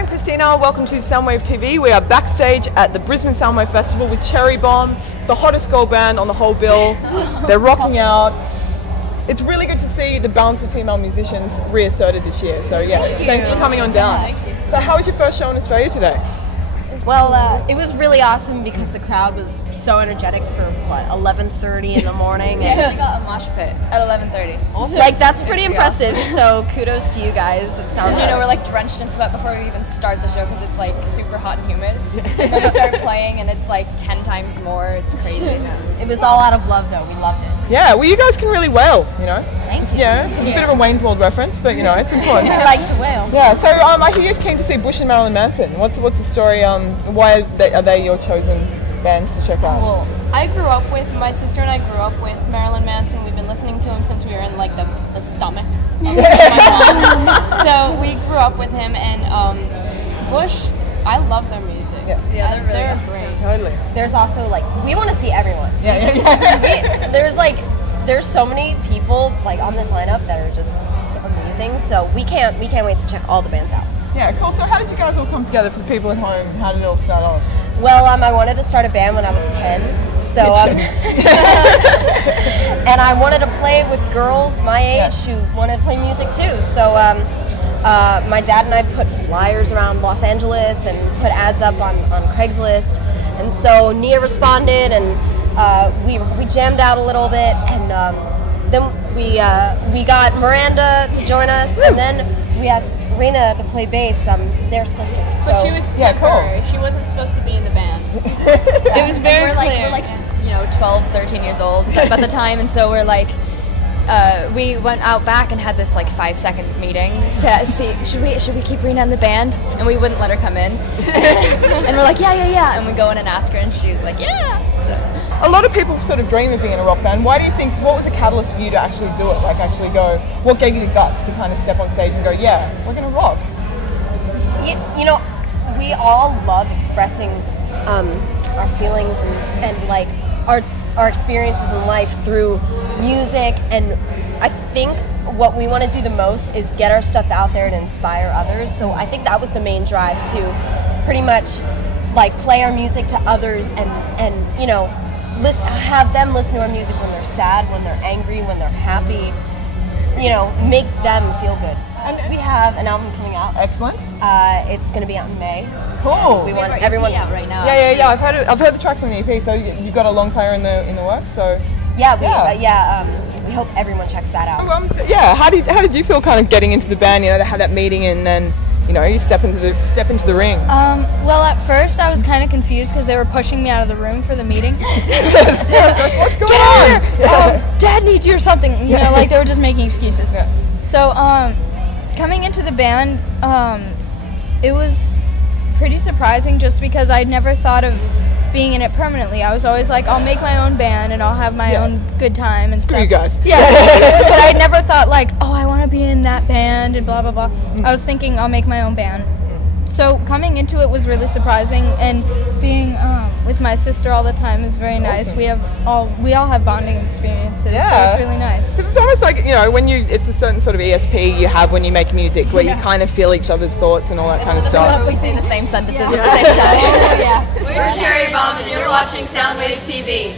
I'm Christina, welcome to Soundwave TV. We are backstage at the Brisbane Soundwave Festival with Cherri Bomb, the hottest girl band on the whole bill. They're rocking out. It's really good to see the balance of female musicians reasserted this year. So yeah, thanks for coming on down. So how was your first show in Australia today? Well, it was really awesome because the crowd was so energetic for, what, 11:30 in the morning? Yeah, we got a mosh pit at 11:30. Awesome. Like, that's pretty impressive, awesome. So kudos to you guys. It sounds you know, we're like drenched in sweat before we even start the show because it's like super hot and humid. And then we start playing and it's like 10 times more. It's crazy. It was all out of love though. We loved it. Yeah, well you guys can really wail, you know. Thank you. Yeah, it's a bit of a Wayne's World reference, but you know, it's important. I like to wail. Yeah, so I hear you came to see Bush and Marilyn Manson. What's the story? Why are they your chosen bands to check out? Well, my sister and I grew up with Marilyn Manson. We've been listening to him since we were in like the stomach of my mom. So we grew up with him, and Bush, I love their music. Yeah, they're great. Totally. There's also like, we want to see everyone. There's so many people like on this lineup that are just so amazing. So we can't wait to check all the bands out. Yeah, cool. So how did you guys all come together for people at home? How did it all start off? Well, I wanted to start a band when I was 10. So, and I wanted to play with girls my age who wanted to play music too. So my dad and I put flyers around Los Angeles and put ads up on Craigslist. And so Nia responded, and we jammed out a little bit, and then we got Miranda to join us, and then we asked Rena to play bass. They're sisters. But she was temporary. She wasn't supposed to be in the band. It was very clear. We're like, you know, 12, 13 years old at the time, and so we're like, we went out back and had this like 5-second meeting to see should we keep Rena in the band, and we wouldn't let her come in, and we're like yeah, and we go in and ask her, and she was like yeah. So. A lot of people sort of dream of being in a rock band. Why do you think? What was a catalyst for you to actually do it? Like actually go. What gave you the guts to kind of step on stage and go, yeah, we're gonna rock? You know, we all love expressing our feelings and like our experiences in life through music, and I think what we want to do the most is get our stuff out there and inspire others. So I think that was the main drive to pretty much like play our music to others and you know, have them listen to our music when they're sad, when they're angry, when they're happy, you know, make them feel good. And we have an album coming out. Excellent. It's going to be out in May. Cool. We want everyone out right now. Yeah. I've heard the tracks on the EP. So you've got a long player in the works. So we hope everyone checks that out. How did you feel kind of getting into the band? You know, to have that meeting and then you know you step into the ring. Well, at first I was kind of confused because they were pushing me out of the room for the meeting. What's going on? Dad needs you or something. You know, like they were just making excuses. Yeah. So coming into the band, it was pretty surprising just because I'd never thought of being in it permanently. I was always like, I'll make my own band and I'll have my own good time and Screw stuff. you guys. Yeah, but I never thought like, oh, I want to be in that band and blah, blah, blah. I was thinking I'll make my own band. So coming into it was really surprising, and being with my sister all the time is very nice. Awesome. We all have bonding experiences, so it's really nice. Because it's almost like, you know, it's a certain sort of ESP you have when you make music, where you kind of feel each other's thoughts and all that kind of stuff. We say the same sentences at the same time. We're Cherri Bomb, and you're watching Soundwave TV.